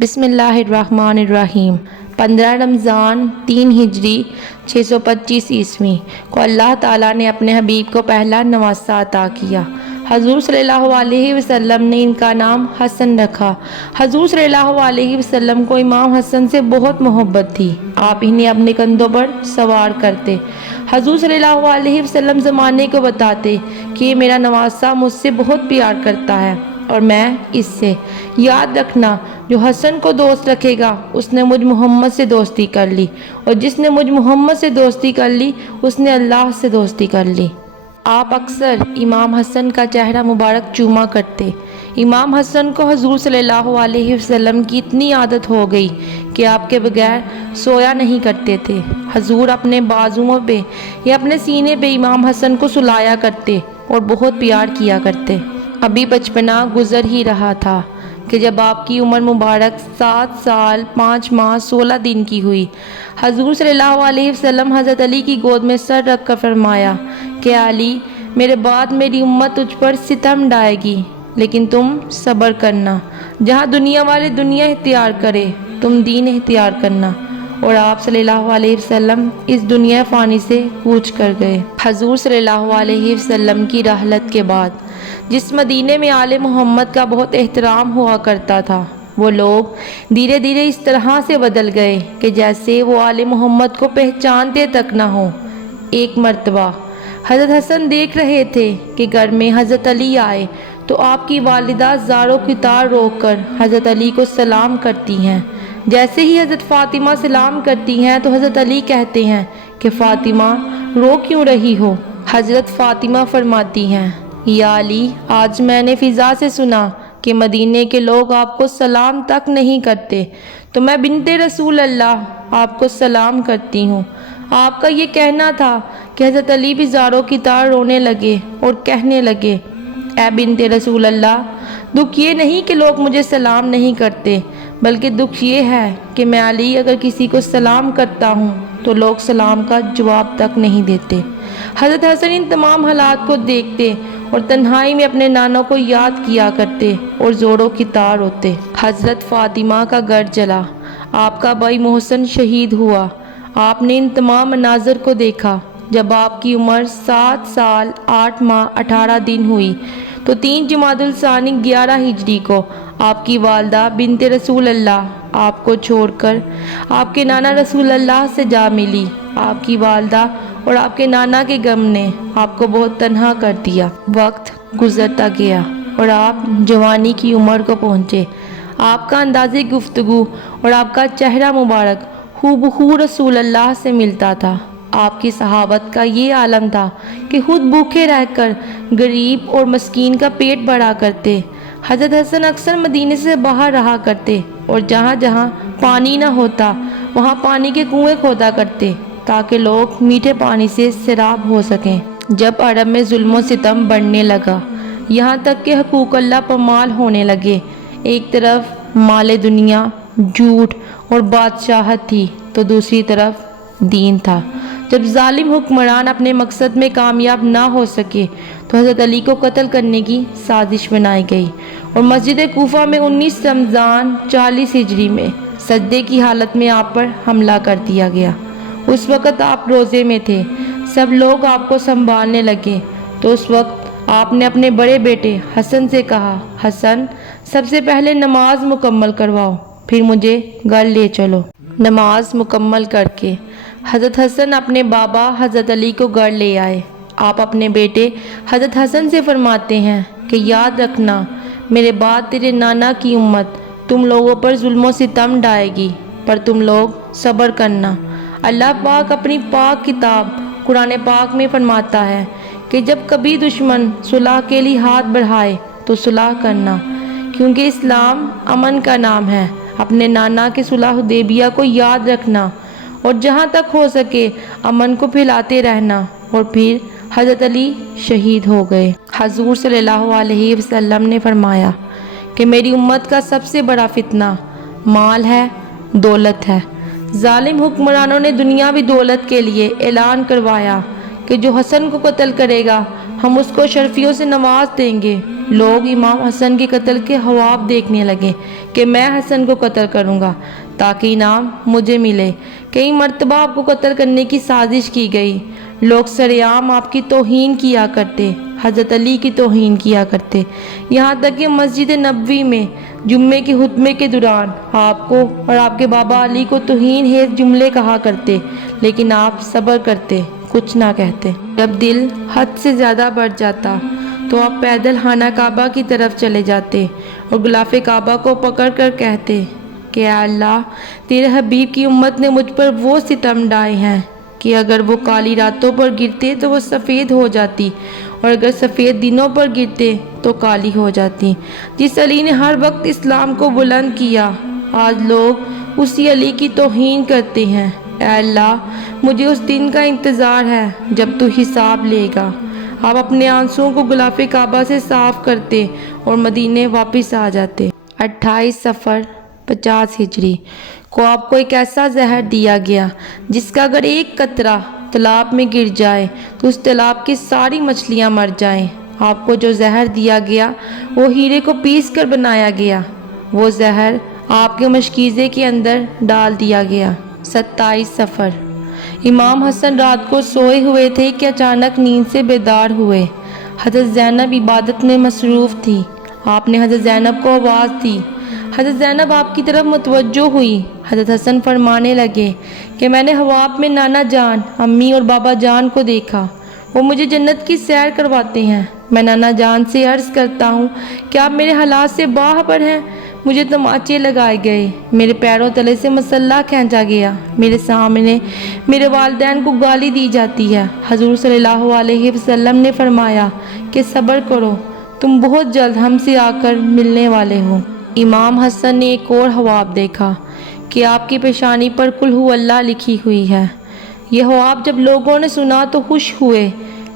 بسم اللہ الرحمن الرحیم 15 رمضان 3 ہجری 625 عیسوی کو اللہ تعالیٰ نے اپنے حبیب کو پہلا نواسہ عطا کیا۔ حضور صلی اللہ علیہ وسلم نے ان کا نام حسن رکھا۔ حضور صلی اللہ علیہ وسلم کو امام حسن سے بہت محبت تھی، آپ انہیں اپنے کندھوں پر سوار کرتے۔ حضور صلی اللہ علیہ وسلم زمانے کو بتاتے کہ یہ میرا نواسہ مجھ سے بہت پیار کرتا ہے اور میں اس سے۔ یاد رکھنا، جو حسن کو دوست رکھے گا اس نے مجھ محمد سے دوستی کر لی، اور جس نے مجھ محمد سے دوستی کر لی اس نے اللہ سے دوستی کر لی۔ آپ اکثر امام حسن کا چہرہ مبارک چوما کرتے۔ امام حسن کو حضور صلی اللہ علیہ وسلم کی اتنی عادت ہو گئی کہ آپ کے بغیر سویا نہیں کرتے تھے۔ حضور اپنے بازوؤں پہ یا اپنے سینے پہ امام حسن کو سلایا کرتے اور بہت پیار کیا کرتے۔ ابھی بچپنا گزر ہی رہا تھا کہ جب آپ کی عمر مبارک 7 سال 5 ماہ 16 دن کی ہوئی، حضور صلی اللہ علیہ وسلم حضرت علی کی گود میں سر رکھ کر فرمایا کہ علی، میرے بعد میری امت تجھ پر ستم ڈھائے گی، لیکن تم صبر کرنا۔ جہاں دنیا والے دنیا اختیار کرے تم دین اختیار کرنا۔ اور آپ صلی اللہ علیہ وسلم اس دنیا فانی سے کوچ کر گئے۔ حضور صلی اللہ علیہ وسلم کی رحلت کے بعد جس مدینے میں آل محمد کا بہت احترام ہوا کرتا تھا، وہ لوگ دھیرے دھیرے اس طرح سے بدل گئے کہ جیسے وہ آل محمد کو پہچانتے تک نہ ہو۔ ایک مرتبہ حضرت حسن دیکھ رہے تھے کہ گھر میں حضرت علی آئے تو آپ کی والدہ زاروں کی تار روک کر حضرت علی کو سلام کرتی ہیں۔ جیسے ہی حضرت فاطمہ سلام کرتی ہیں تو حضرت علی کہتے ہیں کہ فاطمہ رو کیوں رہی ہو؟ حضرت فاطمہ فرماتی ہیں، یا علی، آج میں نے فضا سے سنا کہ مدینے کے لوگ آپ کو سلام تک نہیں کرتے، تو میں بنت رسول اللہ آپ کو سلام کرتی ہوں۔ آپ کا یہ کہنا تھا کہ حضرت علی بھی زاروں کی طرح رونے لگے اور کہنے لگے، اے بنت رسول اللہ، دکھ یہ نہیں کہ لوگ مجھے سلام نہیں کرتے، بلکہ دکھ یہ ہے کہ میں علی اگر کسی کو سلام کرتا ہوں تو لوگ سلام کا جواب تک نہیں دیتے۔ حضرت حسن ان تمام حالات کو دیکھتے اور تنہائی میں اپنے نانا کو یاد کیا کرتے اور زوروں کی طرح روتے۔ حضرت فاطمہ کا گھر جلا، آپ کا بھائی محسن شہید ہوا۔ آپ نے ان تمام مناظر کو دیکھا۔ جب آپ کی عمر 7 سال 8 ماہ 18 دن ہوئی تو 3 جمادی الثانی 11 ہجری کو آپ کی والدہ بنت رسول اللہ آپ کو چھوڑ کر آپ کے نانا رسول اللہ سے جا ملی۔ آپ کی والدہ اور آپ کے نانا کے غم نے آپ کو بہت تنہا کر دیا۔ وقت گزرتا گیا اور آپ جوانی کی عمر کو پہنچے۔ آپ کا انداز گفتگو اور آپ کا چہرہ مبارک ہو بہو رسول اللہ سے ملتا تھا۔ آپ کی صحابت کا یہ عالم تھا کہ خود بھوکے رہ کر غریب اور مسکین کا پیٹ بھرا کرتے۔ حضرت حسن اکثر مدینے سے باہر رہا کرتے اور جہاں جہاں پانی نہ ہوتا وہاں پانی کے کنویں کھودا کرتے تاکہ لوگ میٹھے پانی سے سیراب ہو سکیں۔ جب عرب میں ظلم و ستم بڑھنے لگا، یہاں تک کہ حقوق اللہ پامال ہونے لگے، ایک طرف مال دنیا، جھوٹ اور بادشاہت تھی تو دوسری طرف دین تھا۔ جب ظالم حکمران اپنے مقصد میں کامیاب نہ ہو سکے تو حضرت علی کو قتل کرنے کی سازش بنائی گئی اور مسجد کوفہ میں 19 رمضان 40 ہجری میں سجدے کی حالت میں آپ پر حملہ کر دیا گیا۔ اس وقت آپ روزے میں تھے، سب لوگ آپ کو سنبھالنے لگے تو اس وقت آپ نے اپنے بڑے بیٹے حسن سے کہا، حسن، سب سے پہلے نماز مکمل کرواؤ، پھر مجھے گھر لے چلو۔ نماز مکمل کر کے حضرت حسن اپنے بابا حضرت علی کو گھر لے آئے۔ آپ اپنے بیٹے حضرت حسن سے فرماتے ہیں کہ یاد رکھنا، میرے بعد تیرے نانا کی امت تم لوگوں پر ظلم و ستم ڈھائے گی، پر تم لوگ صبر کرنا۔ اللہ پاک اپنی پاک کتاب قرآن پاک میں فرماتا ہے کہ جب کبھی دشمن صلح کے لیے ہاتھ بڑھائے تو صلح کرنا، کیونکہ اسلام امن کا نام ہے۔ اپنے نانا کے صلح حدیبیہ کو یاد رکھنا اور جہاں تک ہو سکے امن کو پھیلاتے رہنا۔ اور پھر حضرت علی شہید ہو گئے۔ حضور صلی اللہ علیہ وسلم نے فرمایا کہ میری امت کا سب سے بڑا فتنہ مال ہے، دولت ہے۔ ظالم حکمرانوں نے دنیاوی دولت کے لیے اعلان کروایا کہ جو حسن کو قتل کرے گا ہم اس کو شرفیوں سے نواز دیں گے، لوگ امام حسن کے قتل کے خواب دیکھنے لگے کہ میں حسن کو قتل کروں گا تاکہ انعام مجھے ملے۔ کئی مرتبہ آپ کو قتل کرنے کی سازش کی گئی۔ لوگ سرعام آپ کی توہین کیا کرتے، حضرت علی کی توہین کیا کرتے، یہاں تک کہ مسجد نبوی میں جمعے کے خطبے کے دوران آپ کو اور آپ کے بابا علی کو توہین خیز جملے کہا کرتے، لیکن آپ صبر کرتے، کچھ نہ کہتے۔ جب دل حد سے زیادہ بڑھ جاتا تو آپ پیدل خانہ کعبہ کی طرف چلے جاتے اور غلاف کعبہ کو پکڑ کر کہتے کہ اے اللہ، تیرے حبیب کی امت نے مجھ پر وہ ستم ڈھائے ہیں کہ اگر وہ کالی راتوں پر گرتے تو وہ سفید ہو جاتی، اور اگر سفید دنوں پر گرتے تو کالی ہو جاتی۔ جس علی نے ہر وقت اسلام کو بلند کیا، آج لوگ اسی علی کی توہین کرتے ہیں۔ اے اللہ، مجھے اس دن کا انتظار ہے جب تو حساب لے گا۔ آپ اپنے آنسوؤں کو غلاف کعبہ سے صاف کرتے اور مدینے واپس آ جاتے۔ 28 صفر 50 ہجری کو آپ کو ایک ایسا زہر دیا گیا جس کا اگر ایک قطرہ تالاب میں گر جائے تو اس تالاب کی ساری مچھلیاں مر جائیں۔ آپ کو جو زہر دیا گیا وہ ہیرے کو پیس کر بنایا گیا، وہ زہر آپ کے مشکیزے کے اندر ڈال دیا گیا۔ 27 صفر امام حسن رات کو سوئے ہوئے تھے کہ اچانک نیند سے بیدار ہوئے۔ حضرت زینب عبادت میں مصروف تھی۔ آپ نے حضرت زینب کو آواز دی۔ حضرت زینب آپ کی طرف متوجہ ہوئی۔ حضرت حسن فرمانے لگے کہ میں نے خواب میں نانا جان، امی اور بابا جان کو دیکھا، وہ مجھے جنت کی سیر کرواتے ہیں۔ میں نانا جان سے عرض کرتا ہوں کہ آپ میرے حالات سے باخبر ہیں۔ مجھے تماچے لگائے گئے، میرے پیروں تلے سے مسلح کھینچا گیا، میرے سامنے میرے والدین کو گالی دی جاتی ہے۔ حضور صلی اللہ علیہ وسلم نے فرمایا کہ صبر کرو، تم بہت جلد ہم سے آ کر ملنے والے ہو۔ امام حسن نے ایک اور خواب دیکھا کہ آپ کی پیشانی پر قل ھو اللہ لکھی ہوئی ہے۔ یہ خواب جب لوگوں نے سنا تو خوش ہوئے،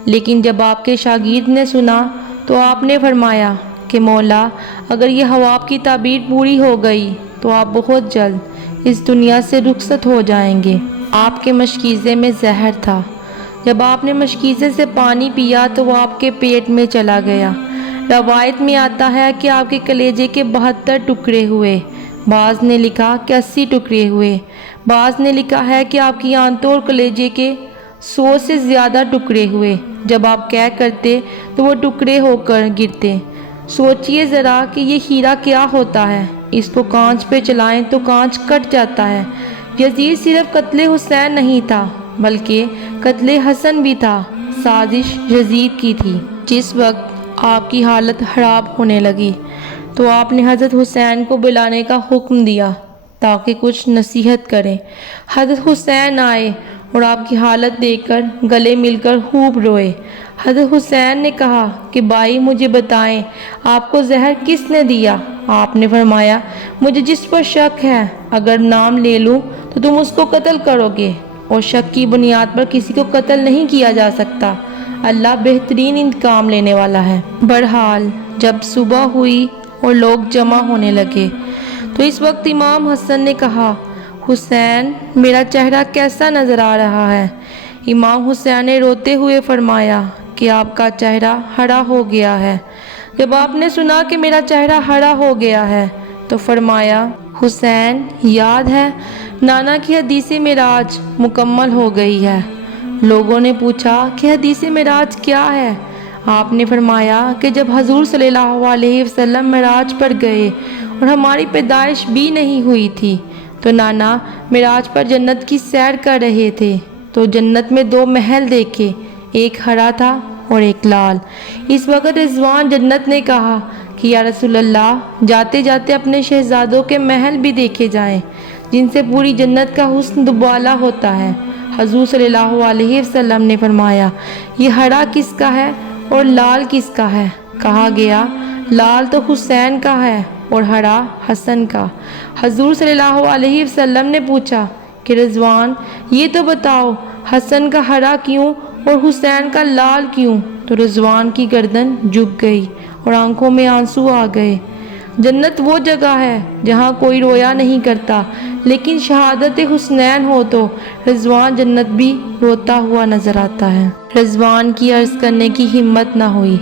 لیکن جب آپ کے شاگرد نے سنا تو آپ نے فرمایا کہ مولا، اگر یہ خواب کی تعبیر پوری ہو گئی تو آپ بہت جلد اس دنیا سے رخصت ہو جائیں گے۔ آپ کے مشکیزے میں زہر تھا۔ جب آپ نے مشکیزے سے پانی پیا تو وہ آپ کے پیٹ میں چلا گیا۔ روایت میں آتا ہے کہ آپ کے کلیجے کے 72 ٹکڑے ہوئے، بعض نے لکھا کہ 80 ٹکڑے ہوئے، بعض نے لکھا ہے کہ آپ کی آنتوں اور کلیجے کے 100 سے زیادہ ٹکڑے ہوئے۔ جب آپ قے کرتے تو وہ ٹکڑے ہو کر گرتے۔ سوچئے ذرا کہ یہ ہیرا کیا ہوتا ہے، اس کو کانچ پہ چلائیں تو کانچ کٹ جاتا ہے۔ یزید صرف قتل حسین نہیں تھا بلکہ قتل حسن بھی تھا۔ سازش یزید کی تھی۔ جس وقت آپ کی حالت خراب ہونے لگی تو آپ نے حضرت حسین کو بلانے کا حکم دیا تاکہ کچھ نصیحت کریں۔ حضرت حسین آئے اور آپ کی حالت دیکھ کر گلے مل کر خوب روئے۔ حضرت حسین نے کہا کہ بھائی مجھے بتائیں آپ کو زہر کس نے دیا؟ آپ نے فرمایا مجھے جس پر شک ہے اگر نام لے لوں تو تم اس کو قتل کرو گے، اور شک کی بنیاد پر کسی کو قتل نہیں کیا جا سکتا۔ اللہ بہترین انتقام لینے والا ہے۔ بہرحال جب صبح ہوئی اور لوگ جمع ہونے لگے تو اس وقت امام حسن نے کہا حسین میرا چہرہ کیسا نظر آ رہا ہے؟ امام حسین نے روتے ہوئے فرمایا کہ آپ کا چہرہ ہرا ہو گیا ہے۔ جب آپ نے سنا کہ میرا چہرہ ہرا ہو گیا ہے تو فرمایا حسین یاد ہے نانا کی حدیث معراج مکمل ہو گئی ہے۔ لوگوں نے پوچھا کہ حدیث معراج کیا ہے؟ آپ نے فرمایا کہ جب حضور صلی اللہ علیہ وسلم معراج پر گئے اور ہماری پیدائش بھی نہیں ہوئی تھی تو نانا معراج پر جنت کی سیر کر رہے تھے تو جنت میں 2 محل دیکھے، ایک ہرا تھا اور ایک لال۔ اس وقت رضوان جنت نے کہا کہ یا رسول اللہ، جاتے جاتے اپنے شہزادوں کے محل بھی دیکھے جائیں جن سے پوری جنت کا حسن دوبالا ہوتا ہے۔ حضور صلی اللہ علیہ وسلم نے فرمایا یہ ہرا کس کا ہے اور لال کس کا ہے؟ کہا گیا لال تو حسین کا ہے اور ہرا حسن کا۔ حضور صلی اللہ علیہ وسلم نے پوچھا کہ رضوان یہ تو بتاؤ حسن کا ہرا کیوں اور حسین کا لال کیوں؟ تو رضوان کی گردن جھک گئی اور آنکھوں میں آنسو آ گئے۔ جنت وہ جگہ ہے جہاں کوئی رویا نہیں کرتا، لیکن شہادت حسنین ہو تو رضوان جنت بھی روتا ہوا نظر آتا ہے۔ رضوان کی عرض کرنے کی ہمت نہ ہوئی۔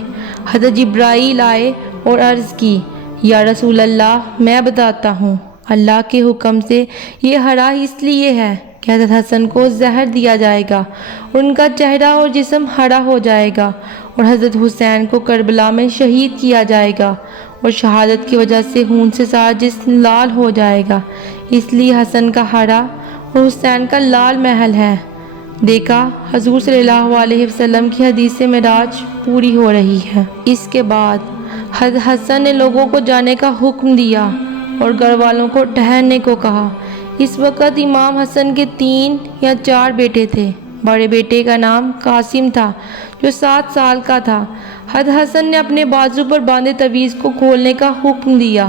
حضرت جبرائیل آئے اور عرض کی، یا رسول اللہ، میں بتاتا ہوں، اللہ کے حکم سے یہ ہرا اس لیے ہے کہ حضرت حسن کو زہر دیا جائے گا اور ان کا چہرہ اور جسم ہرا ہو جائے گا، اور حضرت حسین کو کربلا میں شہید کیا جائے گا، اور شہادت کی وجہ سے خون سے سارا جسم لال ہو جائے گا، اس لیے حسن کا ہرا اور حسین کا لال محل ہے۔ دیکھا، حضور صلی اللہ علیہ وسلم کی حدیث معراج پوری ہو رہی ہے۔ اس کے بعد حضرت حسن نے لوگوں کو جانے کا حکم دیا اور گھر والوں کو ٹھہرنے کو کہا۔ اس وقت امام حسن کے 3 یا 4 بیٹے تھے۔ بڑے بیٹے کا نام قاسم تھا جو 7 سال کا تھا۔ حضرت حسن نے اپنے بازو پر باندھے تعویذ کو کھولنے کا حکم دیا۔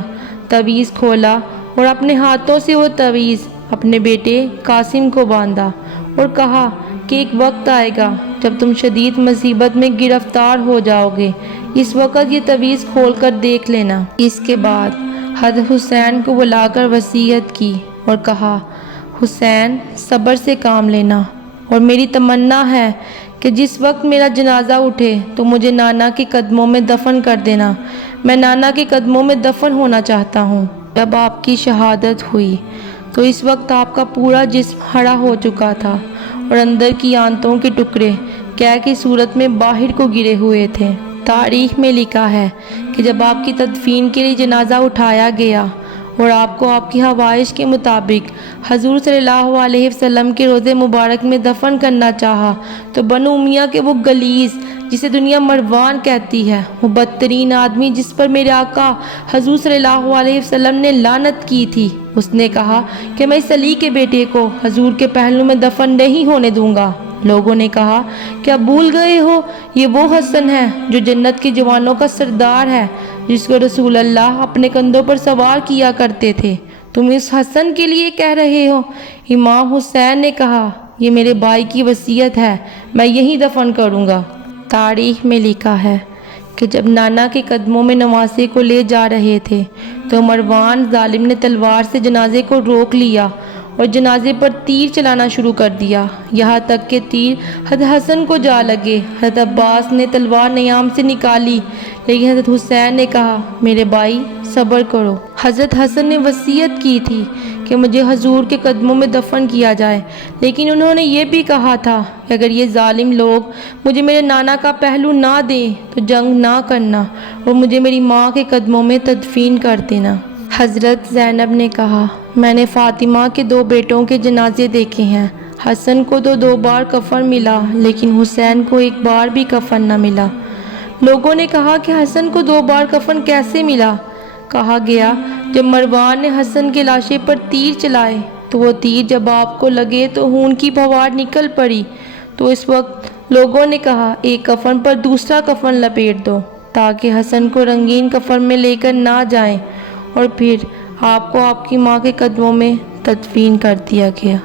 تعویذ کھولا اور اپنے ہاتھوں سے وہ تعویذ اپنے بیٹے قاسم کو باندھا اور کہا کہ ایک وقت آئے گا جب تم شدید مصیبت میں گرفتار ہو جاؤ گے، اس وقت یہ تعویذ کھول کر دیکھ لینا۔ اس کے بعد حضرت حسین کو بلا کر وصیت کی اور کہا، حسین، صبر سے کام لینا، اور میری تمنا ہے کہ جس وقت میرا جنازہ اٹھے تو مجھے نانا کے قدموں میں دفن کر دینا۔ میں نانا کے قدموں میں دفن ہونا چاہتا ہوں۔ جب آپ کی شہادت ہوئی تو اس وقت آپ کا پورا جسم ہرا ہو چکا تھا اور اندر کی آنتوں کے ٹکڑے قے کی صورت میں باہر کو گرے ہوئے تھے۔ تاریخ میں لکھا ہے کہ جب آپ کی تدفین کے لیے جنازہ اٹھایا گیا اور آپ کو آپ کی خواہش کے مطابق حضور صلی اللہ علیہ وسلم کے روضے مبارک میں دفن کرنا چاہا تو بنو امیہ کے وہ غلیظ، جسے دنیا مروان کہتی ہے، وہ بدترین آدمی جس پر میرے آقا حضور صلی اللہ علیہ وسلم نے لعنت کی تھی، اس نے کہا کہ میں اس علی کے بیٹے کو حضور کے پہلو میں دفن نہیں ہونے دوں گا۔ لوگوں نے کہا، کیا بھول گئے ہو، یہ وہ حسن ہے جو جنت کے جوانوں کا سردار ہے، جس کو رسول اللہ اپنے کندھوں پر سوار کیا کرتے تھے، تم اس حسن کے لیے کہہ رہے ہو؟ امام حسین نے کہا، یہ میرے بھائی کی وصیت ہے، میں یہیں دفن کروں گا۔ تاریخ میں لکھا ہے کہ جب نانا کے قدموں میں نواسے کو لے جا رہے تھے تو مروان ظالم نے تلوار سے جنازے کو روک لیا اور جنازے پر تیر چلانا شروع کر دیا، یہاں تک کہ تیر حضرت حسن کو جا لگے۔ حضرت عباس نے تلوار نیام سے نکالی، لیکن حضرت حسین نے کہا، میرے بھائی، صبر کرو۔ حضرت حسن نے وصیت کی تھی کہ مجھے حضور کے قدموں میں دفن کیا جائے، لیکن انہوں نے یہ بھی کہا تھا کہ اگر یہ ظالم لوگ مجھے میرے نانا کا پہلو نہ دیں تو جنگ نہ کرنا اور مجھے میری ماں کے قدموں میں تدفین کر دینا۔ حضرت زینب نے کہا، میں نے فاطمہ کے 2 بیٹوں کے جنازے دیکھے ہیں، حسن کو تو 2 بار کفن ملا لیکن حسین کو 1 بار بھی کفن نہ ملا۔ لوگوں نے کہا کہ حسن کو 2 بار کفن کیسے ملا؟ کہا گیا، جب مروان نے حسن کے لاشے پر تیر چلائے تو وہ تیر جب آپ کو لگے تو خون کی پھوار نکل پڑی، تو اس وقت لوگوں نے کہا، ایک کفن پر دوسرا کفن لپیٹ دو تاکہ حسن کو رنگین کفن میں لے کر نہ جائیں، اور پھر آپ کو آپ کی ماں کے قدموں میں تدفین کر دیا گیا۔